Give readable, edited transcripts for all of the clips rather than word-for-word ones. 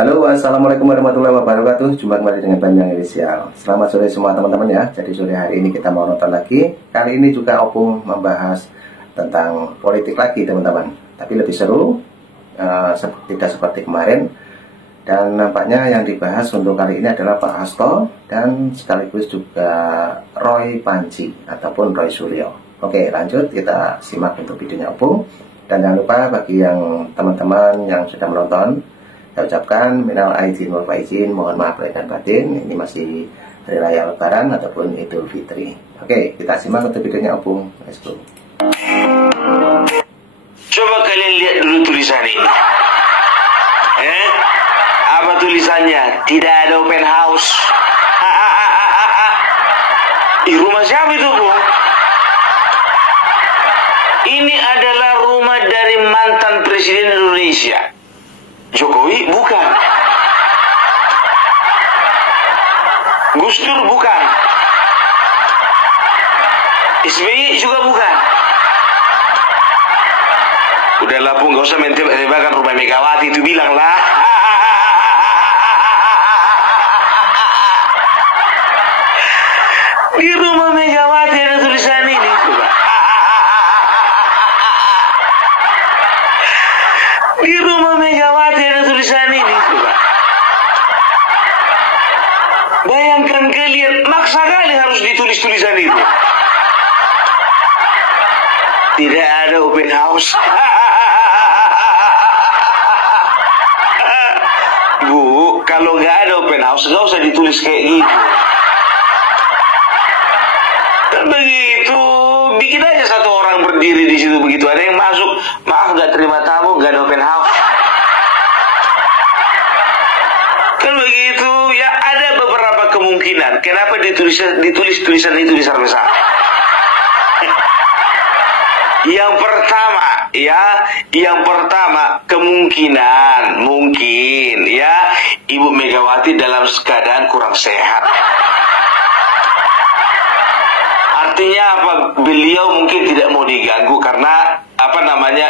Halo, assalamualaikum warahmatullahi wabarakatuh. Jumpa kembali dengan Panjang Inisial. Selamat sore semua teman-teman ya. Jadi sore hari ini kita mau nonton lagi. Kali ini juga Opung membahas tentang politik lagi teman-teman. Tapi lebih seru, tidak seperti kemarin. Dan nampaknya yang dibahas untuk kali ini adalah Pak Hasto dan sekaligus juga Roy Panji ataupun Roy Suryo. Oke, lanjut kita simak untuk videonya Opung. Dan jangan lupa bagi yang teman-teman yang sudah menonton, saya ucapkan minal aidin wal faizin, mohon maaf lahir dan batin. Ini masih hari raya Lebaran ataupun Idul Fitri. Oke, kita simak untuk videonya Opung. Let's go. Coba kalian lihat dulu tulisan ini. Apa tulisannya? Tidak ada open house. Rumah siapa itu, Bu? Ini adalah rumah dari mantan Presiden Indonesia. Jokowi bukan. Gus Dur bukan. SBY juga bukan. Udahlah Pung, gak usah mentebakan rumah Megawati itu, bilanglah. Di rumah Megawati ada tulisan ini, coba. Di rumah Megawati ada tulisan ini, coba. Bayangkan kalian, maksa kali harus ditulis tulisan itu. Tidak ada open house. Bu, kalau nggak ada open house, nggak usah ditulis kayak gitu. Dan begitu, bikin aja satu orang berdiri di situ begitu. Ada yang masuk, maaf nggak terima tamu, nggak ada open house. Kan begitu, ya ada beberapa kemungkinan. Kenapa ditulis tulisan itu besar-besar? Yang pertama kemungkinan mungkin ya Ibu Megawati dalam keadaan kurang sehat. Artinya apa? Beliau mungkin tidak mau diganggu karena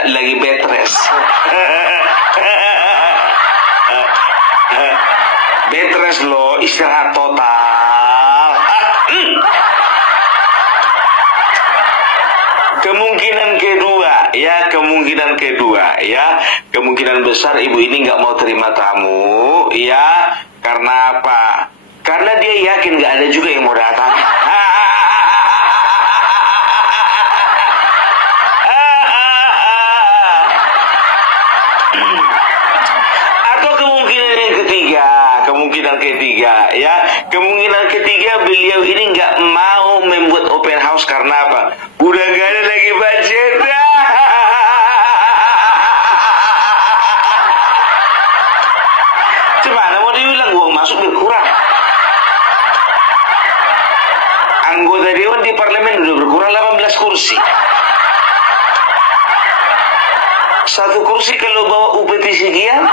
lagi bed rest. Bed rest loh, istirahat total. Kemungkinan besar ibu ini nggak mau terima tamu, ya, karena apa? Karena dia yakin nggak ada juga yang mau datang. Atau kemungkinan ketiga, beliau ini nggak mau membuat open house karena apa? Udah nggak ada lagi budget. Masuk berkurang. Anggota dewan di parlemen sudah berkurang 18 kursi. Satu kursi kalau bawa UPT sekian,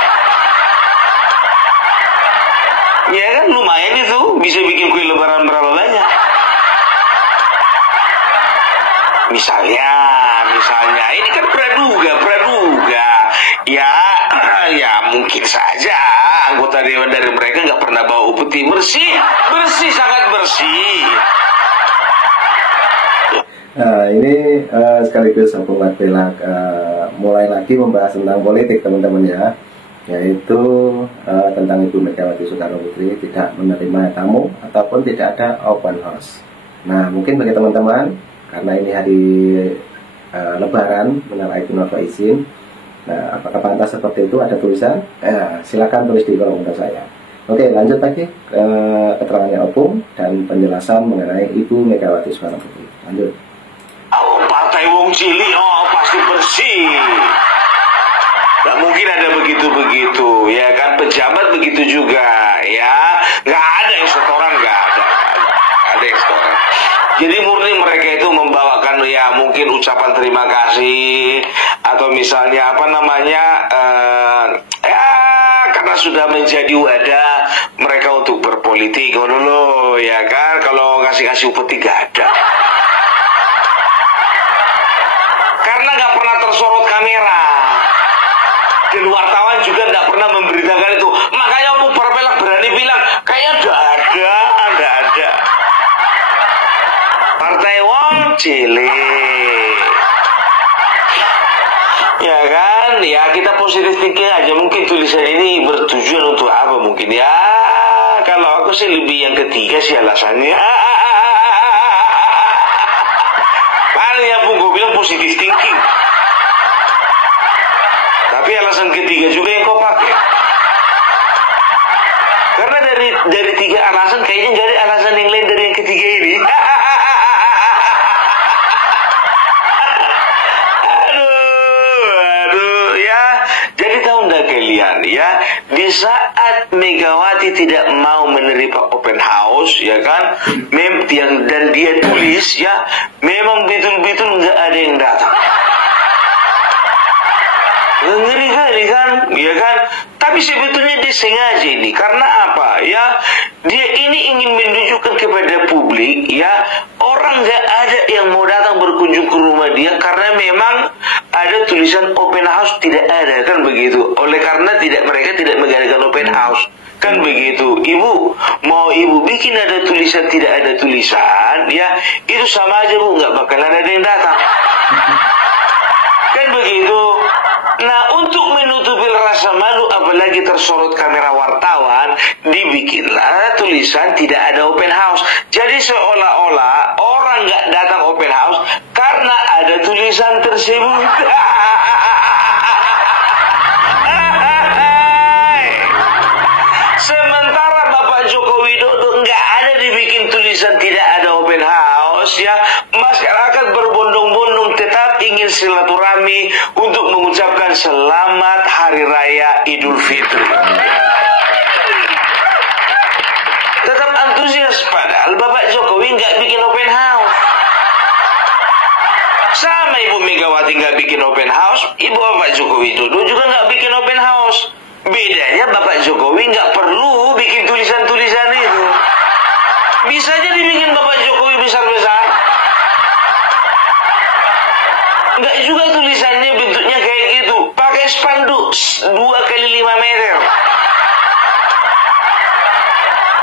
ya kan lumayan itu, bisa bikin kue lebaran berapa banyak. Misalnya, ini kan praduga. Ya mungkin saja anggota dewan dari mereka nggak pernah bawa upeti bersih, sangat bersih. Nah, ini sekaligus Opung mulai lagi membahas tentang politik teman-teman ya, yaitu tentang Ibu Megawati Soekarno Putri tidak menerima tamu ataupun tidak ada open house. Nah, mungkin bagi teman-teman karena ini hari Lebaran, minal aidin wal faizin. Nah, apakah pantas seperti itu? Ada tulisan? Silakan tulis di kolom komentar saya. Oke, lanjut lagi keterangannya Opung dan penjelasan mengenai Ibu Megawati Soekarno Putri. Lanjut. Partai wong cilik, pasti bersih. Gak mungkin ada begitu, ya kan? Pejabat begitu juga, ya. Gak ada yang setoran, gak ada. Ada yang setoran. Jadi murni mereka itu membawakan ya mungkin ucapan terima kasih atau misalnya karena sudah menjadi wadah mereka untuk berpolitik dulu, ya kan? Kalau ngasih upeti gak ada. Karena gak pernah tersorot kamera. Dan wartawan orang juga tidak pernah memberitakan itu. Makanya Opung Parpelak berani bilang, kayaknya tidak ada. Partai wong cilik. Ya kan, ya kita positif thinking aja. Mungkin tulisan ini bertujuan untuk apa mungkin ya. Kalau aku sih lebih yang ketiga sih alasannya. Paling ya gue bilang positif thinking. Tapi alasan ketiga juga yang kau pakai. Karena dari tiga alasan kayaknya nggak ada alasan yang lain dari yang ketiga ini. Ya, di saat Megawati tidak mau menerima open house, ya kan, dan dia tulis, ya, memang betul-betul nggak ada yang datang. Ngeri kali kan, ya kan? Tapi sebetulnya dia sengaja ini, karena apa? Ya, dia ini ingin menunjukkan kepada publik, ya, orang nggak ada yang mau datang berkunjung ke rumah dia karena memang ada tulisan open house tidak ada, kan begitu. Oleh karena mereka tidak mengadakan open house, kan begitu. Ibu mau ibu bikin ada tulisan tidak ada tulisan, ya, itu sama aja Bu, nggak bakalan ada yang datang. Kan begitu. Nah, untuk menutupi rasa malu apalagi tersorot kamera wartawan, dibikinlah tulisan tidak ada open house. Jadi seolah-olah orang nggak datang open house karena ada tulisan tersebut. Sementara Bapak Joko Widodo nggak ada dibikin tulisan tidak ada open house, ya, masyarakat berbondong-bondong tetap ingin silaturahmi untuk mengucapkan selamat Hari Raya Idul Fitri. Tetap antusias, padahal Bapak Jokowi nggak bikin open house. Sama Ibu Megawati nggak bikin open house, Ibu Bapak Joko Widodo juga nggak bikin open house. Bedanya Bapak Jokowi nggak perlu bikin tulisan-tulisan itu. Bisa aja dibikin Bapak Jokowi besar-besar. Nggak juga tulisannya bentuknya kayak gitu. Pakai spanduk 2x5 meter.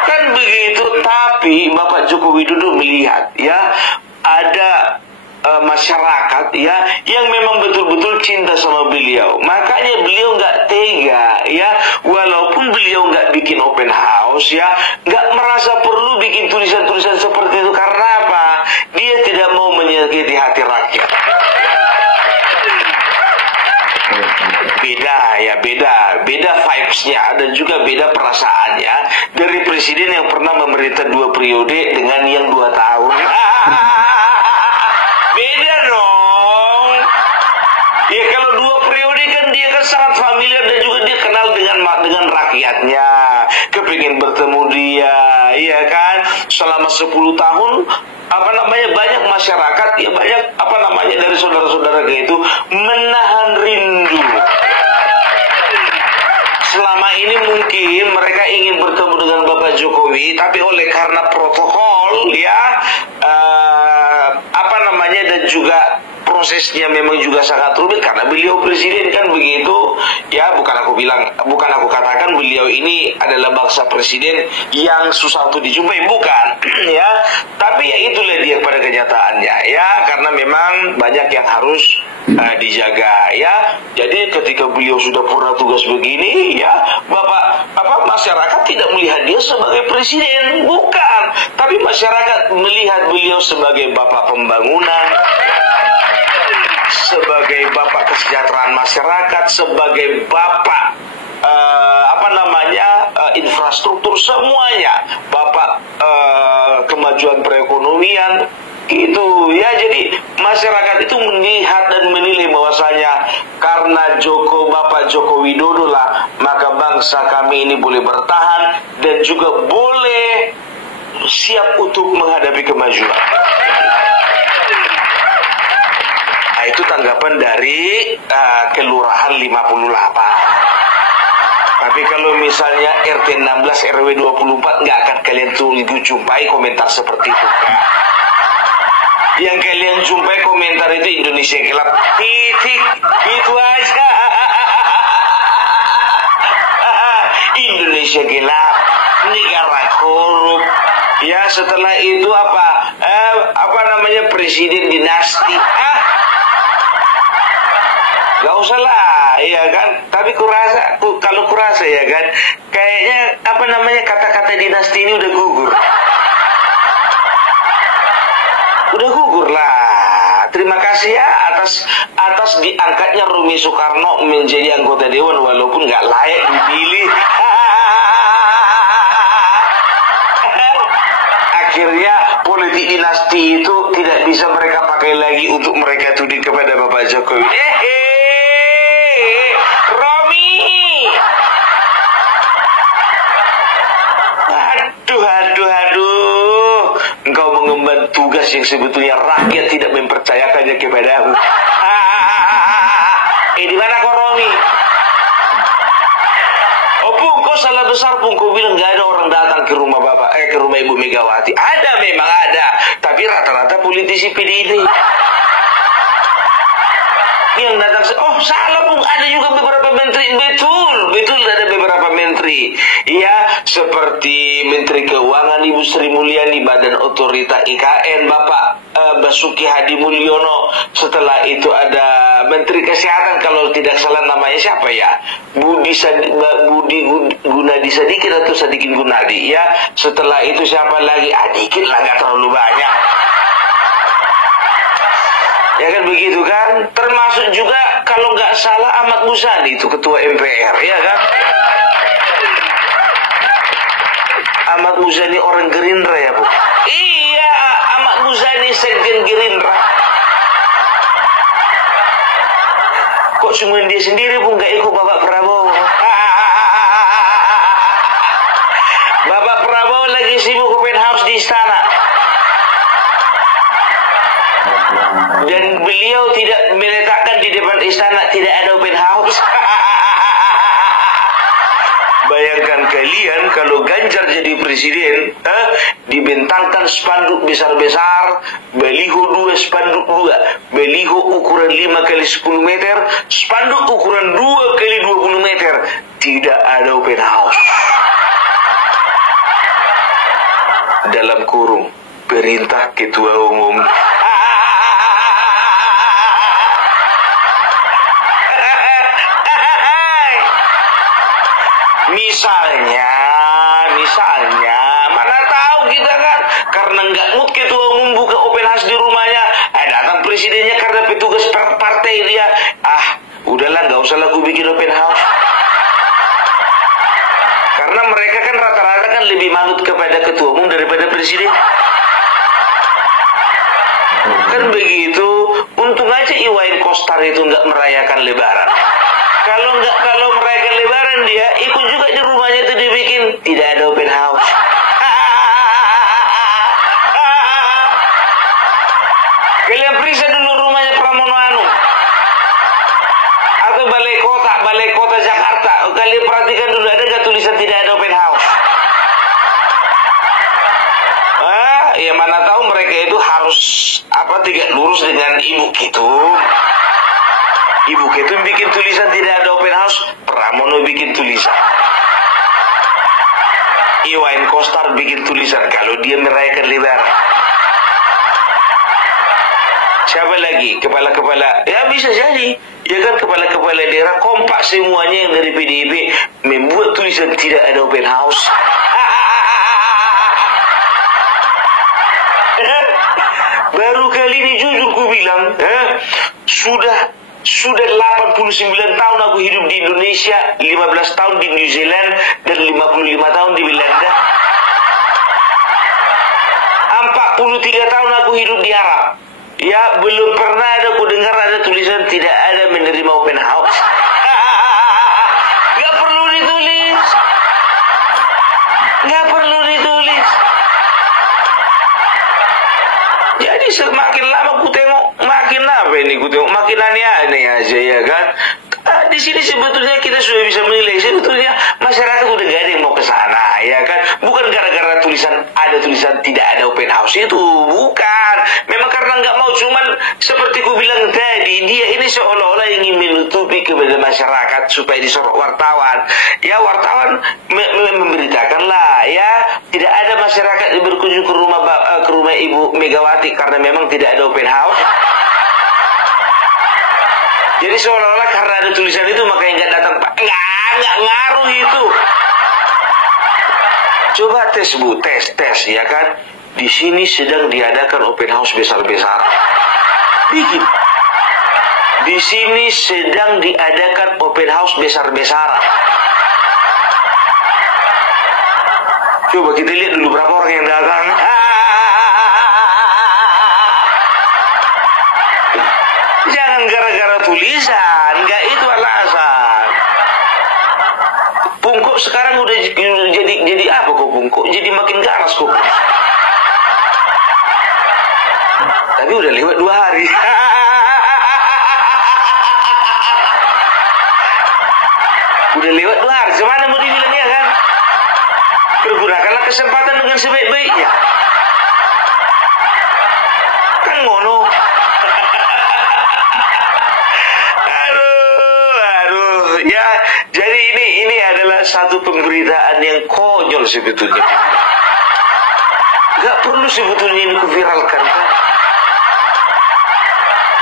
Kan begitu. Tapi Bapak Joko Widodo melihat, ya, ada masyarakat, ya, yang memang betul-betul cinta sama beliau. Makanya beliau nggak tega, ya, walaupun beliau nggak bikin open house, ya, nggak merasa perlu bikin tulisan-tulisan seperti itu. Karena apa? Dia tidak mau menyakiti hati rakyat. Beda vibes-nya dan juga beda perasaannya dari presiden yang pernah memerintah 2 periode dengan yang 2 tahun. Beda dong. Ya, kalau 2 periode kan dia kan sangat familiar dan juga dia kenal dengan rakyatnya. Kepingin bertemu dia, iya kan? Selama 10 tahun banyak masyarakat, ya, banyak dari saudara-saudara itu menahan rindu. Selama ini mungkin mereka ingin bertemu dengan Bapak Jokowi, tapi oleh karena protokol, ya, dan juga prosesnya memang juga sangat rumit karena beliau presiden, kan begitu. Ya, bukan aku katakan beliau ini adalah bangsa presiden yang susah untuk dijumpai, bukan. Ya, tapi ya itulah dia pada kenyataannya, ya, karena memang banyak yang harus dijaga, ya. Jadi ketika beliau sudah purna tugas begini, ya, masyarakat tidak melihat dia sebagai presiden, bukan, tapi masyarakat melihat beliau sebagai bapak pembangunan, sebagai bapak kesejahteraan masyarakat, sebagai bapak infrastruktur semuanya, bapak kemajuan perekonomian itu, ya. Jadi masyarakat itu melihat dan menilai bahwasanya karena Bapak Joko Widodo lah, maka bangsa kami ini boleh bertahan dan juga boleh siap untuk menghadapi kemajuan. Nah, itu tanggapan dari Kelurahan 58. Tapi kalau misalnya RT 16 RW 24 nggak akan kalian jumpai komentar seperti itu. Yang kalian jumpai komentar itu Indonesia gelap, titik, itu aja. Indonesia gelap, negara korup. Ya, setelah itu apa namanya, presiden dinasti. Gak usah lah, ya kan. Tapi kalau kurasa ya kan, kayaknya apa namanya, kata-kata dinasti ini udah gugur. Udah gugur lah. Terima kasih ya atas diangkatnya Romi Soekarno menjadi anggota dewan walaupun nggak layak dipilih. Akhirnya politik dinasti itu tidak bisa mereka pakai lagi untuk mereka tuding kepada Bapak Jokowi. Romi. Aduh. Engkau mengemban tugas yang sebetulnya rakyat tidak mempercayakannya kepadamu. Di mana kau, Romi? Pung, kau salah besar, Pung. Kau bilang gak ada orang datang ke rumah ke rumah Ibu Megawati. Ada, memang ada. Tapi rata-rata politisi PDIP. Yang datang, salah, Pung. Ada juga beberapa menteri. Betul ada beberapa menteri. Ya, seperti Menteri Keuangan Ibu Sri Mulyani, Badan Otorita IKN Bapak Basuki Hadi Mulyono. Setelah itu ada Menteri Kesehatan, kalau tidak salah namanya siapa ya, Budi Gunadi Sadikin atau Sadikin Gunadi. Ya, setelah itu siapa lagi? Dikit lah, nggak terlalu banyak. Ya kan begitu kan. Termasuk juga kalau nggak salah Ahmad Muzani itu ketua MPR, ya kan. Ahmad Muzani orang Gerindra ya, Bu. Iya, Ahmad Muzani sekjen Gerindra. Kok cuma dia sendiri, Bu, nggak ikut Bapak Prabowo? Bapak Prabowo lagi sibuk open house di istana. Dan beliau tidak meletakkan di depan istana, tidak ada open house. Bayangkan kalian kalau Ganjar jadi presiden, dibentangkan spanduk besar-besar, baliho 2, spanduk 2, baliho ukuran 5 kali 10 meter, spanduk ukuran 2 kali 20 meter, tidak ada open house. Dalam kurung, perintah ketua umum. Misalnya, mana tahu kita kan, karena nggak mood ketua umum buka open house di rumahnya, datang presidennya karena petugas partai dia, udahlah nggak usah aku bikin open house. Karena mereka kan rata-rata kan lebih manut kepada ketua umum daripada presiden. Kan begitu. Untung aja Iwayan Koster itu nggak merayakan Lebaran. Kalau merayakan Lebaran dia ikut juga di rumahnya itu dibikin tidak ada open house. Kalian periksa dulu rumahnya Pramono Anung atau Balai Kota Jakarta. Kalian perhatikan dulu, ada nggak tulisan tidak ada open house? Ya mana tahu mereka itu harus tegak lurus dengan Ibu Ketum. Ibu Ketum bikin tulisan tidak ada open house, Pramono bikin tulisan. Iwayan Koster bikin tulisan kalau dia merayakan Lebaran. Siapa lagi? Kepala-kepala, ya bisa jadi. Ya kan, kepala-kepala daerah kompak semuanya yang dari PDIP membuat tulisan tidak ada open house. Baru kali ini jujur ku bilang, sudah 89 tahun aku hidup di Indonesia, 15 tahun di New Zealand, dan 55 tahun di Belanda. 43 tahun aku hidup di Arab. Ya, belum pernah ada ku dengar ada tulisan tidak ada menerima open house. Gak perlu ditulis. Jadi semakin lama ku tengok, makin aneh aja ya kan. di sini sebetulnya kita sudah bisa menilai, sebetulnya masyarakat udah gak ada yang mau ke sana, ya kan? Bukan gara-gara ada tulisan tidak ada open house itu, bukan. Memang karena nggak mau, cuman seperti ku bilang tadi, dia ini seolah-olah ingin menutupi kepada masyarakat supaya disorot wartawan. Ya, wartawan memberitakanlah, ya tidak ada masyarakat yang berkunjung ke rumah Ibu Megawati karena memang tidak ada open house. Jadi seolah-olah karena ada tulisan itu makanya nggak datang, Pak. Nggak ngaruh itu. Coba tes, Bu, tes, ya kan? Di sini sedang diadakan open house besar-besaran. Bikin. Di sini sedang diadakan open house besar-besaran. Coba kita lihat dulu berapa orang yang datang. Jangan gara-gara tulisan, nggak itu alasan. Pungkuk sekarang udah jadi apa kok pungkuk? Jadi makin ganas kok. Tapi udah lewat 2 hari. Udah lewat 2 hari. Gimana mau dibilangnya kan? Pergunakanlah kesempatan dengan sebaik-baiknya. Kan ngono. Ya, jadi ini adalah satu pemberitaan yang konyol sebetulnya. Gak perlu sebetulnya ini kuviralkan kan.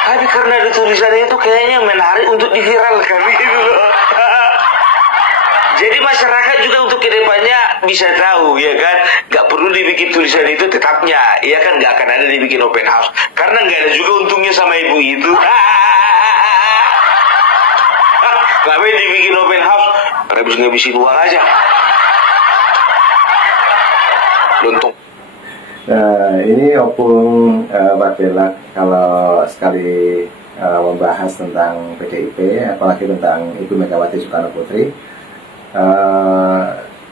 Tapi karena ada tulisannya itu kayaknya menarik untuk diviralkan gitu loh. Jadi masyarakat juga untuk kedepannya bisa tahu, ya kan, gak perlu dibikin tulisan itu tetapnya, ya kan, gak akan ada dibikin open house karena gak ada juga untungnya sama ibu itu. Gak boleh dibikin open house, ngabisin uang aja. Untung. Nah, ini opung Pak Bella kalau sekali membahas tentang PDIP, apalagi tentang Ibu Megawati Soekarno Putri.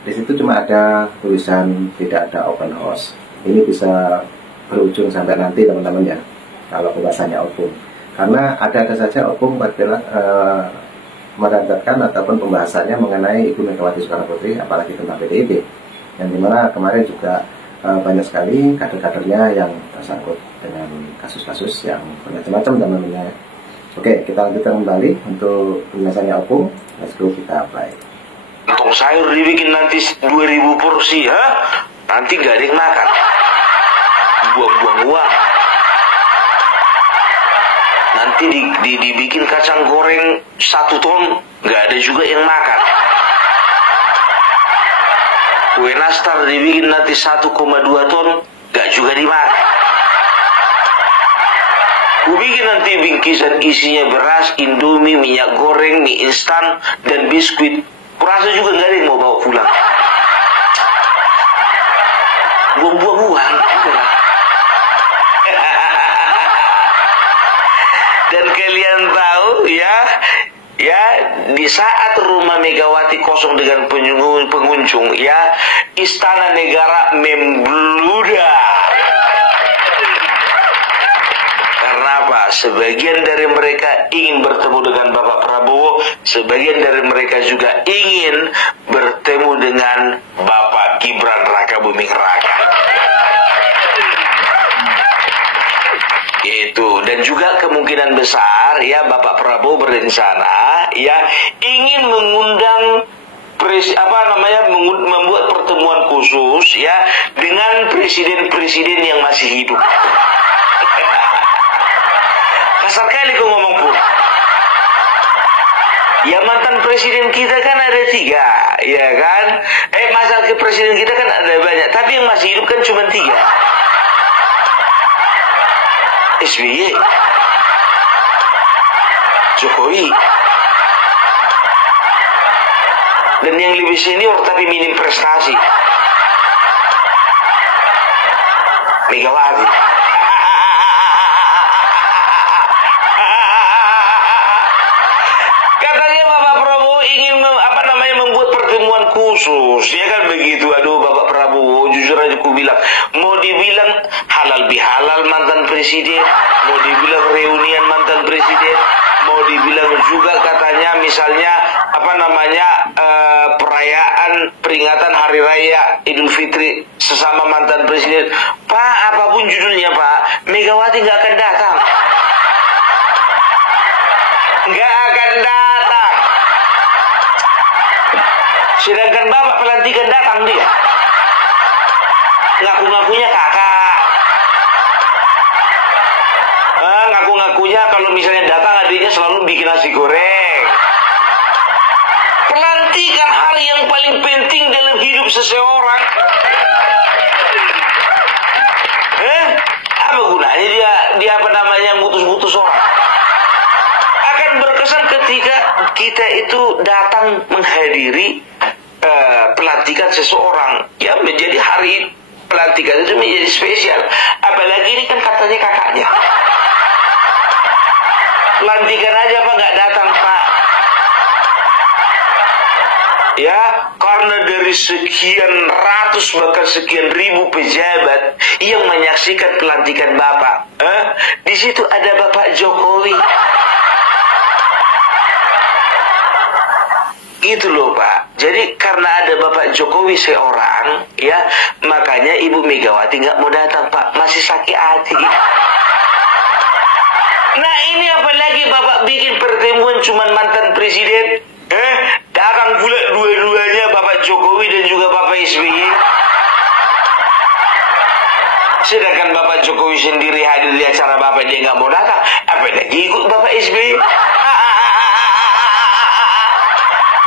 Di situ cuma ada tulisan tidak ada open house. Ini bisa berujung sampai nanti teman-teman ya, kalau pembahasannya opung. Karena ada saja opung Pak Bella mendadatkan ataupun pembahasannya mengenai Ibu Megawati Soekarno Putri, apalagi tentang PDIP, yang dimana kemarin juga banyak sekali kader-kadernya yang tersangkut dengan kasus-kasus yang macam-macam teman-teman. Oke, kita lanjutkan kembali untuk pembahasannya opung. Let's go, kita apply. Tong sayur dibikin nanti 2000 porsi, ha? Nanti gak ada yang makan. Buang-buang uang. Nanti dibikin kacang goreng 1 ton, gak ada juga yang makan. Kue nastar dibikin nanti 1,2 ton, gak juga dimakan. Kubikin nanti bingkisan isinya beras, indomie, minyak goreng, mie instan, dan biskuit. Kurasa juga gak ada yang mau bawa pulang. Buang-buang uang. Dan kalian tahu ya, di saat rumah Megawati kosong dengan pengunjung, ya, Istana Negara membludak. Karena apa? Sebagian dari mereka ingin bertemu dengan Bapak Prabowo, sebagian dari mereka juga ingin bertemu dengan Bapak Gibran Rakabuming Raka. Itu, dan juga kemungkinan besar ya Bapak Prabowo berencana ya ingin mengundang membuat pertemuan khusus ya dengan presiden-presiden yang masih hidup. Kasar kali kau ngomong pun. Ya mantan presiden kita kan ada 3, ya kan? Masa ke presiden kita kan ada banyak, tapi yang masih hidup kan cuma 3. SBY, Jokowi, dan yang lebih senior tapi minim prestasi, Megawati. Katanya Bapak Prabowo ingin membuat pertemuan khusus, ya kan begitu. Aduh, Bapak Prabowo Prabowo, jujur aja aku bilang, mau dibilang halal bihalal mantan presiden, mau dibilang reunian mantan presiden, mau dibilang juga katanya misalnya perayaan peringatan hari raya Idul Fitri sesama mantan presiden. Pak, apapun judulnya Pak, Megawati nggak akan datang. Nggak akan datang. Sedangkan Bapak pelantikan datang dia. Ngaku-ngakunya kakak. Ngaku-ngakunya kalau misalnya datang adiknya selalu bikin nasi goreng. Pelantikan hari yang paling penting dalam hidup seseorang. Apa gunanya dia mutus-mutus orang? Akan berkesan ketika kita itu datang menghadiri pelantikan seseorang, ya menjadi hari pelantikan itu menjadi spesial. Apalagi ini kan katanya kakaknya. Pelantikan aja Pak nggak datang Pak. Ya, karena dari sekian ratus bahkan sekian ribu pejabat yang menyaksikan pelantikan Bapak, di situ ada Bapak Jokowi. Gitu loh Pak. Jadi karena ada Bapak Jokowi seorang, ya makanya Ibu Megawati nggak mau datang Pak, masih sakit hati. Nah ini apalagi Bapak bikin pertemuan cuman mantan presiden, datang pula dua-duanya Bapak Jokowi dan juga Bapak SBY. Sedangkan Bapak Jokowi sendiri hadir di acara Bapak, dia nggak mau datang, apalagi ikut Bapak SBY.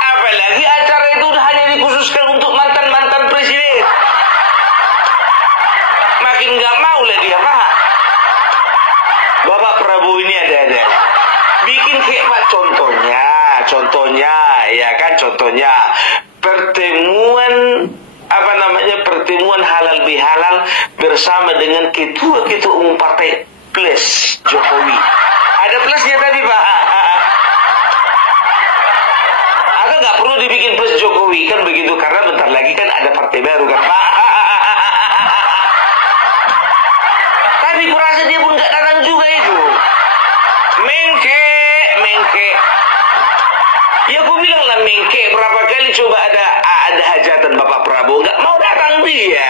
Apalagi acara itu hanya dikhususkan untuk mantan-mantan presiden. Makin nggak mau lah dia Pak. Bapak Prabowo ini ada-ada. Bikin kayak Pak contohnya, ya kan contohnya pertemuan pertemuan halal bihalal bersama dengan ketua umum partai plus Jokowi. Ada plusnya tadi Pak. Agak nggak perlu dibikin plus Jokowi kan begitu, karena bentar lagi kan ada partai baru kan Pak. Tapi kurasa dia pun nggak datang juga itu. Mengke. Ya aku bilang lah mengke, berapa kali coba ada hajatan Bapak Prabowo nggak mau datang dia.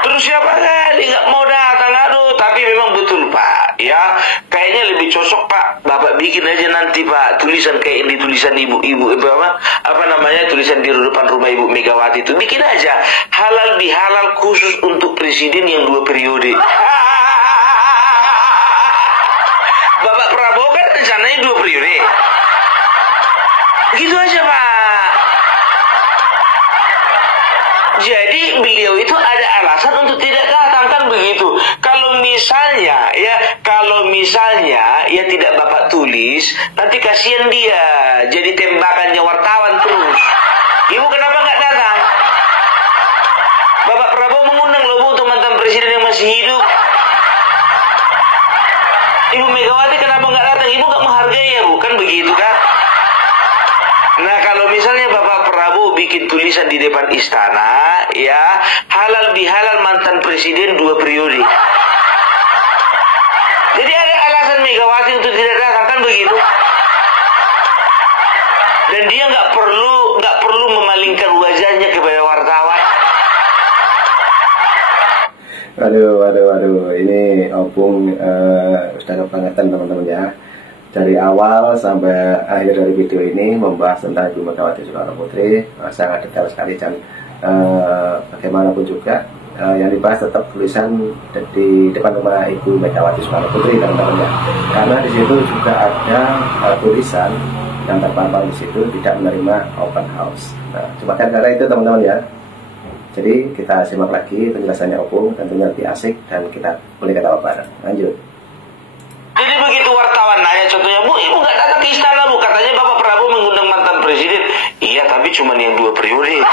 Terus siapa kali nggak mau datang, aduh. Tapi memang betul Pak, ya kayaknya lebih cocok Pak, Bapak bikin aja nanti Pak tulisan kayak ini, tulisan ibu-ibu tulisan di depan rumah Ibu Megawati itu, bikin aja halal bihalal khusus untuk presiden yang 2 periode. Bapak Prabowo kan rencananya 2 periode. Gitu aja Pak. Jadi beliau itu ada alasan untuk tidak datang kan begitu. Kalau misalnya ya tidak Bapak tulis, nanti kasihan dia jadi tembakannya wartawan terus. Ibu kenapa nggak datang? Bapak Prabowo mengundang loh Bu untuk mantan presiden yang masih hidup. Ibu Megawati kenapa nggak datang? Ibu nggak menghargai ya Bu, kan begitu kan? Nah kalau misalnya Bapak Prabowo bikin tulisan di depan istana, ya halal bihalal mantan presiden 2 periode. Jadi ada alasan Megawati untuk tidak datang kan begitu? Dan dia nggak perlu memalingkan wajahnya kepada wartawan. Waduh, ini opung sudah kebangetan teman-teman ya. Dari awal sampai akhir dari video ini membahas tentang Ibu Megawati Soekarno Putri, sangat detail sekali, dan bagaimanapun juga yang dibahas tetap tulisan di depan rumah Ibu Megawati Soekarno Putri teman-teman ya. Karena di situ juga ada tulisan yang terpampang di situ tidak menerima open house. Nah, cuma karena itu teman-teman ya. Jadi kita simak lagi penjelasannya opung, tentunya lebih asik dan kita boleh ketawa bareng. Lanjut. Jadi begitu wartawan nanya contohnya, Bu, Ibu nggak datang ke istana Bu, katanya Bapak Prabowo mengundang mantan presiden. Iya, tapi cuma yang 2 periode.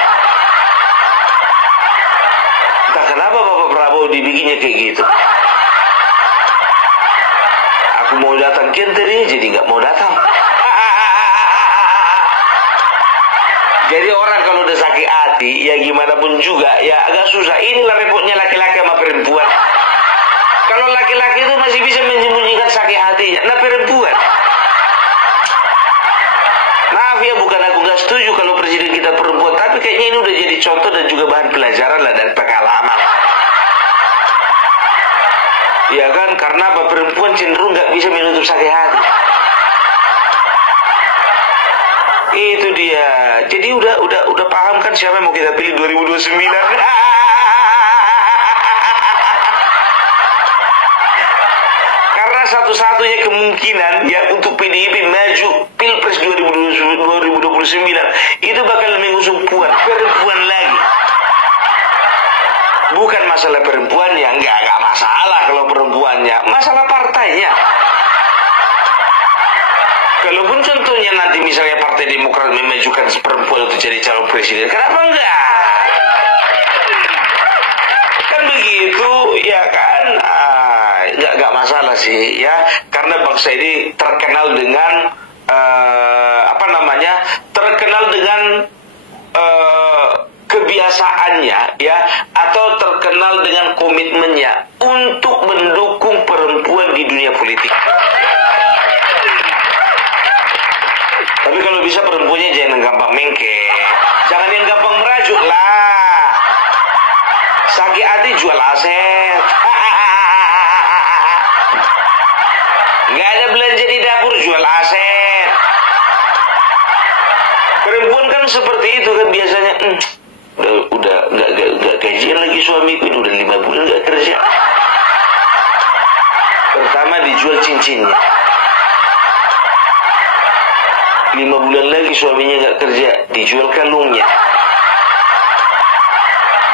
Entah kenapa Bapak Prabowo dibikinnya kayak gitu. Aku mau datang kenteri, jadi nggak mau datang. Jadi orang kalau udah sakit hati, ya gimana pun juga, ya agak susah. Inilah repotnya laki-laki sama perempuan. Kalau laki-laki itu masih bisa menyembunyikan sakit hatinya, nah perempuan. Maaf ya, bukan aku gak setuju kalau presiden kita perempuan, tapi kayaknya ini udah jadi contoh dan juga bahan pelajaran lah dan pengalaman. Ya kan, karena apa, perempuan cenderung gak bisa menutup sakit hati. Itu dia. Jadi udah paham kan siapa yang mau kita pilih 2029? Karena satu-satunya kemungkinan ya untuk PDIP maju Pilpres 2029 itu bakal mengusung perempuan lagi. Bukan masalah perempuannya, enggak masalah kalau perempuannya, masalah partainya. Kalaupun contohnya nanti misalnya Partai Demokrat memajukan perempuan untuk jadi calon presiden, kenapa enggak? Kan begitu, ya kan? Enggak masalah sih, ya. Karena bangsa ini terkenal dengan terkenal dengan kebiasaannya, ya, atau terkenal dengan komitmennya untuk mendukung perempuan di dunia politik. Tapi kalau bisa perempuannya jangan gampang mengke, jangan yang gampang merajuk lah. Sakit hati jual aset. Nggak ada belanja di dapur jual aset. Perempuan kan seperti itu kan biasanya. Udah nggak gajian lagi suamiku ini, udah 5 bulan nggak kerja. Pertama dijual cincinnya. 5 bulan lagi suaminya nggak kerja, dijual kalungnya.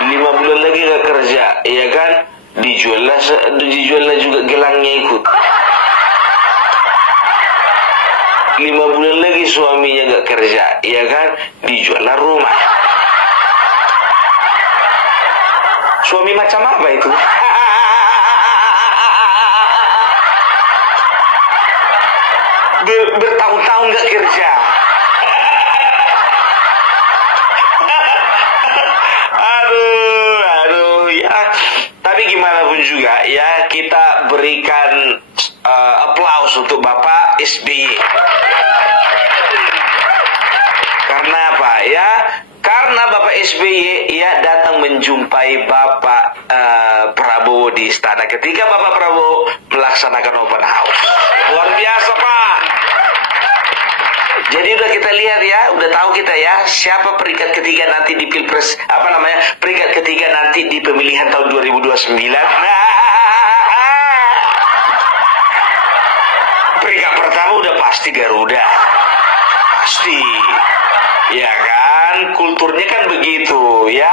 5 bulan lagi nggak kerja, ya kan? Dijuallah juga gelangnya ikut. 5 bulan lagi suaminya nggak kerja, ya kan? Dijuallah rumah. Suami macam apa itu? Bertahun-tahun nggak kerja. Aduh, ya. Tapi gimana pun juga, ya, kita berikan aplaus untuk Bapak SBY. Karena apa, ya? Karena Bapak SBY ya datang menjumpai Bapak Prabowo di istana ketika Bapak Prabowo melaksanakan open house. Luar biasa, Pak. Jadi udah kita lihat ya, udah tahu kita ya siapa peringkat ketiga nanti di Pilpres, peringkat ketiga nanti di pemilihan tahun 2029. Peringkat pertama udah pasti Garuda. Pasti. Ya kan, kulturnya kan begitu ya.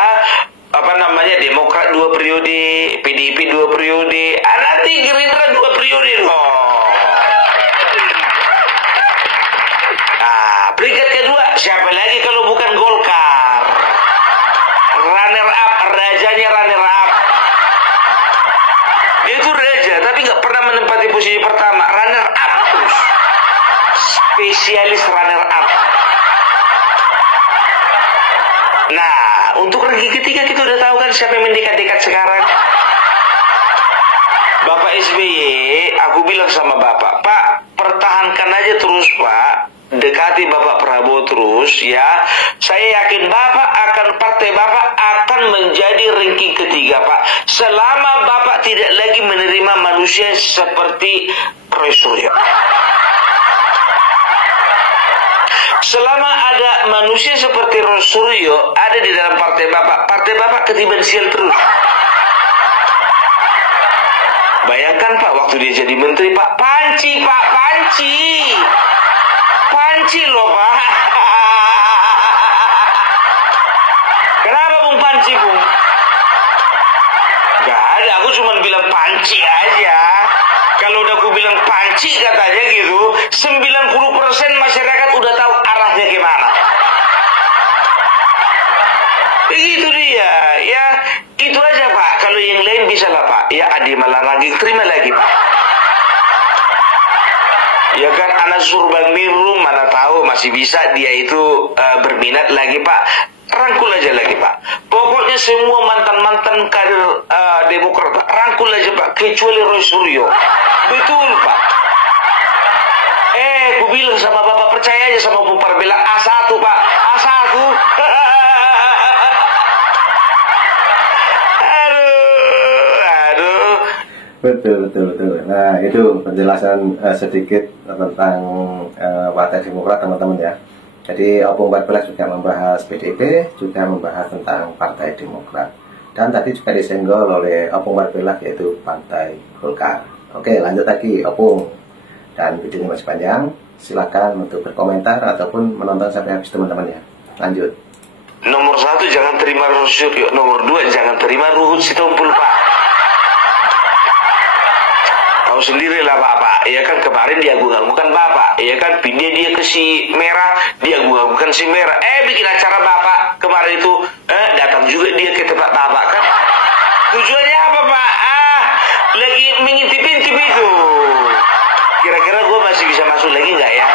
Demokrat 2 periode, PDIP 2 periode, nanti Gerindra 2 periode loh. Peringkat kedua siapa lagi kalau bukan Golkar? Runner up, rajanya runner up. Dia itu raja tapi nggak pernah menempati posisi pertama, runner up terus. Spesialis runner up. Nah, untuk ranking ketiga kita udah tahu kan siapa yang mendekat-dekat sekarang. Bapak SBY, aku bilang sama Bapak, Pak, pertahankan aja terus Pak, dekati Bapak Prabowo terus ya. Saya yakin partai Bapak akan menjadi ranking ketiga Pak, selama Bapak tidak lagi menerima manusia seperti Roy Suryo. Selama ada manusia seperti Roy Suryo ada di dalam partai Bapak ketiban sial terus. Bayangkan Pak, waktu dia jadi menteri Pak, panci loh Pak. Kenapa Bung panci Bung? Gak ada, aku cuma bilang panci aja. Kalau udah aku bilang panci katanya gitu, 90% masyarakat udah tahu arahnya gimana. Begitu dia, ya itu aja Pak. Kalau yang lain bisa lah Pak, ya adi malah lagi, terima lagi Pak. Ya kan, anak Surban Mirum mana tahu masih bisa dia itu berminat lagi Pak. rangkul aja lagi Pak. Pokoknya semua mantan-mantan kader Demokrat rangkul aja Pak, kecuali Roy Suryo. Betul Pak. Aku bilang sama Bapak, percaya aja sama Opung Parbelak, A1 Pak, A1. Aduh. Betul. Nah, itu penjelasan sedikit tentang Partai Demokrat, teman-teman ya. Jadi Opung Parbelak juga membahas PDIP, juga membahas tentang Partai Demokrat. Dan tadi juga disenggol oleh Opung Parbelak, yaitu Partai Golkar. Oke, lanjut lagi Opung. Dan videonya masih panjang, silakan untuk berkomentar ataupun menonton sampai habis, teman-teman ya. Lanjut. Nomor 1 jangan terima Roy Suryo, nomor 2 jangan terima Ruhut Sitompul Pak. Tahu sendiri lah Bapak, ya kan kemarin dia agung-agungkan Bapak, ya kan pindah dia ke si Merah, dia agung-agungkan si Merah. Bikin acara Bapak kemarin itu, datang juga dia ke tempat Bapak kan. Tujuannya apa Pak? Lagi mengintip-intip itu. Kira-kira gue masih bisa masuk lagi nggak ya?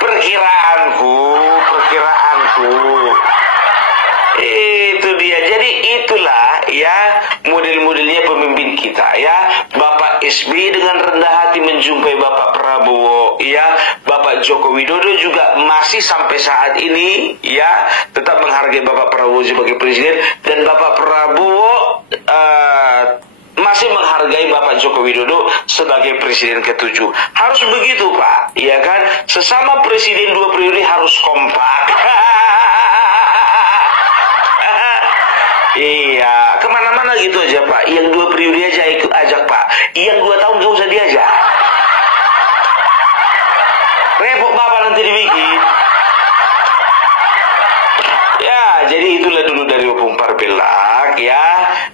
Perkiraanku. Itu dia. Jadi itulah ya model-modelnya pemimpin kita ya. Bapak SBY dengan rendah hati menjumpai Bapak Prabowo ya. Bapak Joko Widodo juga masih sampai saat ini ya tetap menghargai Bapak Prabowo sebagai presiden, dan Bapak Prabowo masih menghargai Bapak Joko Widodo sebagai presiden ke-7. Harus begitu Pak, ya kan? Sesama presiden 2 periode harus kompak. Iya, kemana-mana gitu aja Pak. Yang 2 periode aja ikut ajak Pak. Yang 2 tahun gak usah diajak. Repot Bapak nanti dibikin. Ya, jadi itulah dulu dari Opung Parbelak ya.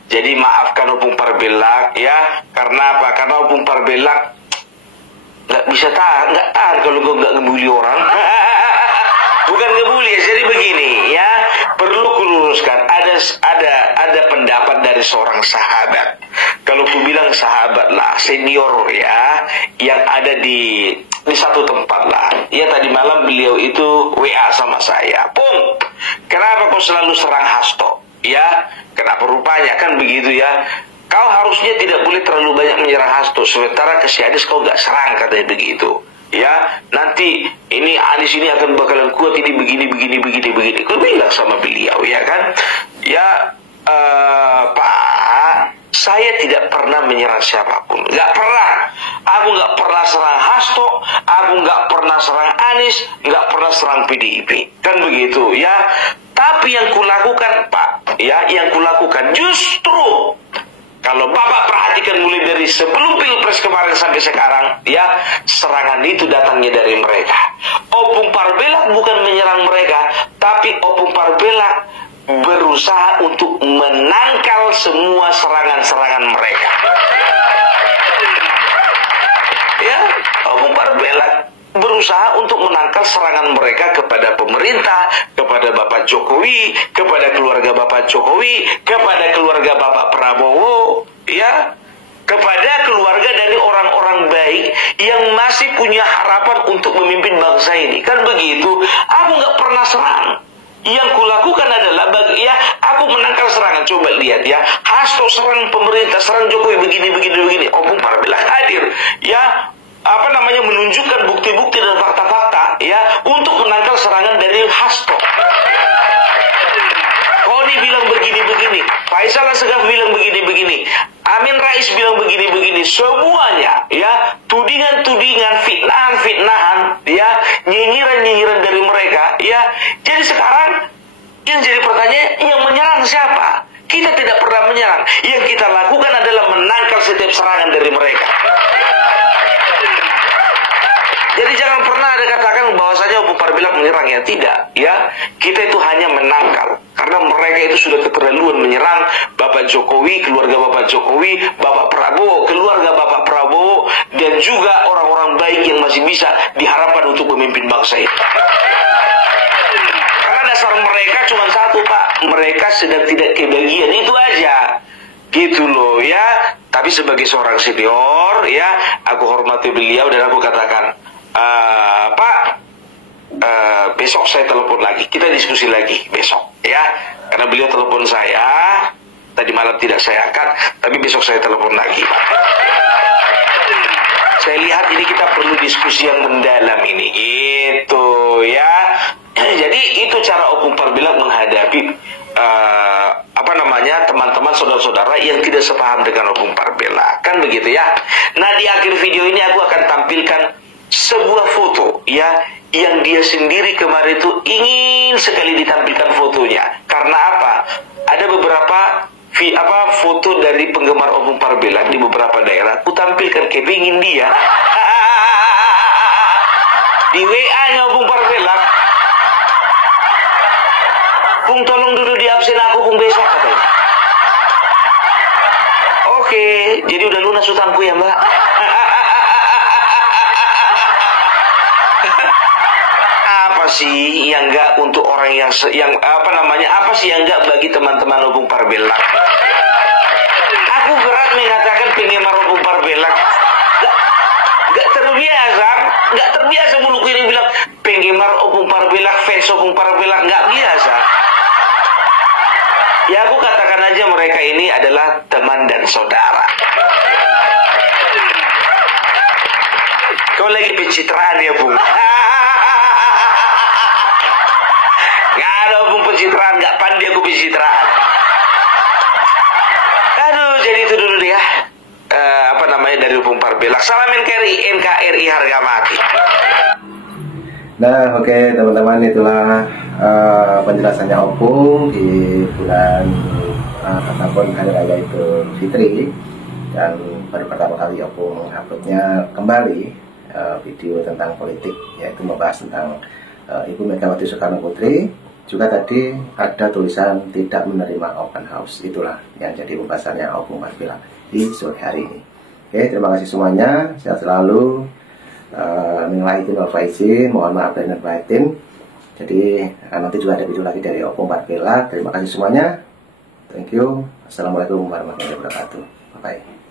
Jadi maafkan Opung Parbelak ya. Karena apa? Karena Opung Parbelak nggak tahan kalau gue nggak ngebully orang. Bukan ngebully ya. Jadi begini ya, perlu kuluruskan. Ada pendapat dari seorang sahabat. Kalau ku bilang sahabat lah, senior ya, yang ada di satu tempat lah. Ya tadi malam beliau itu WA sama saya. Pung, kenapa kau selalu serang Hasto? Ya, kenapa rupanya kan begitu ya. Kau harusnya tidak boleh terlalu banyak menyerang Hasto, sementara ke si Anies kau gak serang, katanya begitu. Ya, nanti ini Anies ini akan bakalan kuat, ini begini. Kau bilang sama beliau ya kan. Ya, Pak, saya tidak pernah menyerang siapapun. Gak pernah. Aku gak pernah serang Hasto, aku gak pernah serang Anies, gak pernah serang PDIP. Kan begitu ya. Tapi yang kulakukan Pak, ya, yang kulakukan justru kalau Bapak perhatikan mulai dari sebelum Pilpres kemarin sampai sekarang, ya, serangan itu datangnya dari mereka. Opung Parbelak bukan menyerang mereka, tapi Opung Parbelak berusaha untuk menangkal semua serangan-serangan mereka. Ya, Opung Parbelak berusaha untuk menangkal serangan mereka kepada pemerintah, kepada Bapak Jokowi, kepada keluarga Bapak Jokowi, kepada keluarga Bapak Prabowo, ya, kepada keluarga dari orang-orang baik yang masih punya harapan untuk memimpin bangsa ini. Kan begitu. Aku nggak pernah serang. Yang kulakukan adalah aku menangkal serangan. Coba lihat ya, Hasto serang pemerintah, serang Jokowi begini. Opung Parbelak hadir, ya, menunjukkan bukti-bukti dan fakta-fakta ya untuk menangkal serangan dari Hasto. Koni bilang begini, Faisal Assegaf bilang begini, Amin Rais bilang begini, semuanya ya tudingan-tudingan, fitnahan, ya, nyinyiran dari mereka ya. Jadi sekarang yang jadi pertanyaan, yang menyerang siapa? Kita tidak pernah menyerang. Yang kita lakukan adalah menangkal setiap serangan dari mereka. Jadi jangan pernah ada katakan bahwasanya Opung Parbelak menyerang, ya tidak, ya. Kita itu hanya menangkal karena mereka itu sudah keterlaluan menyerang Bapak Jokowi, keluarga Bapak Jokowi, Bapak Prabowo, keluarga Bapak Prabowo, dan juga orang-orang baik yang masih bisa diharapkan untuk memimpin bangsa ini. Karena dasar mereka cuma satu, Pak. Mereka sedang tidak kebagian, itu aja. Gitu loh ya. Tapi sebagai seorang senior ya, aku hormati beliau dan aku katakan, Pak, besok saya telepon lagi, kita diskusi lagi besok ya, karena beliau telepon saya tadi malam tidak saya angkat, tapi besok saya telepon lagi. Saya lihat ini kita perlu diskusi yang mendalam ini, gitu ya. Jadi itu cara Opung Parbilak menghadapi teman-teman saudara-saudara yang tidak sepaham dengan Opung Parbilak, kan begitu ya. Nah, di akhir video ini aku akan tampilkan sebuah foto ya, yang dia sendiri kemarin itu ingin sekali ditampilkan fotonya. Karena apa? Ada beberapa foto dari penggemar Opung Parbilak di beberapa daerah, aku tampilkan, kepingin dia. Di WA-nya Opung Parbilak, Pung tolong dulu di absen aku Pung besok, katanya. Oke, jadi udah lunas utangku ya Mbak. Apa sih yang enggak untuk orang yang apa sih yang enggak bagi teman-teman Opung Parbilak? Aku berat mengatakan penggemar Opung Parbilak. Gak terbiasa mulutku ini bilang penggemar Opung Parbilak, fans Opung Parbilak, gak biasa. Ya aku katakan aja mereka ini adalah teman dan saudara. Kau lagi pencitraan ya Bung? Gak ada Bung pencitraan, gak pandai aku pencitraan. Aduh, jadi itu dulu deh ya. Dari Opung Parbilak. Salam NKRI harga mati. Nah, oke teman-teman, itulah penjelasannya Opung di bulan ataupun hari raya Idul Fitri, dan baru pertama kali Opung menguploadnya kembali video tentang politik, yaitu membahas tentang Ibu Megawati Soekarno Putri. Juga tadi ada tulisan tidak menerima open house, itulah yang jadi pembahasannya Opung Parbilak di sore hari ini. Oke, terima kasih semuanya, sehat selalu. Minal aidin wal faizin, mohon maaf lahir dan batin. Jadi nanti juga ada video lagi dari Opung Parbilak. Terima kasih semuanya. Thank you. Assalamualaikum warahmatullahi wabarakatuh. Bye bye.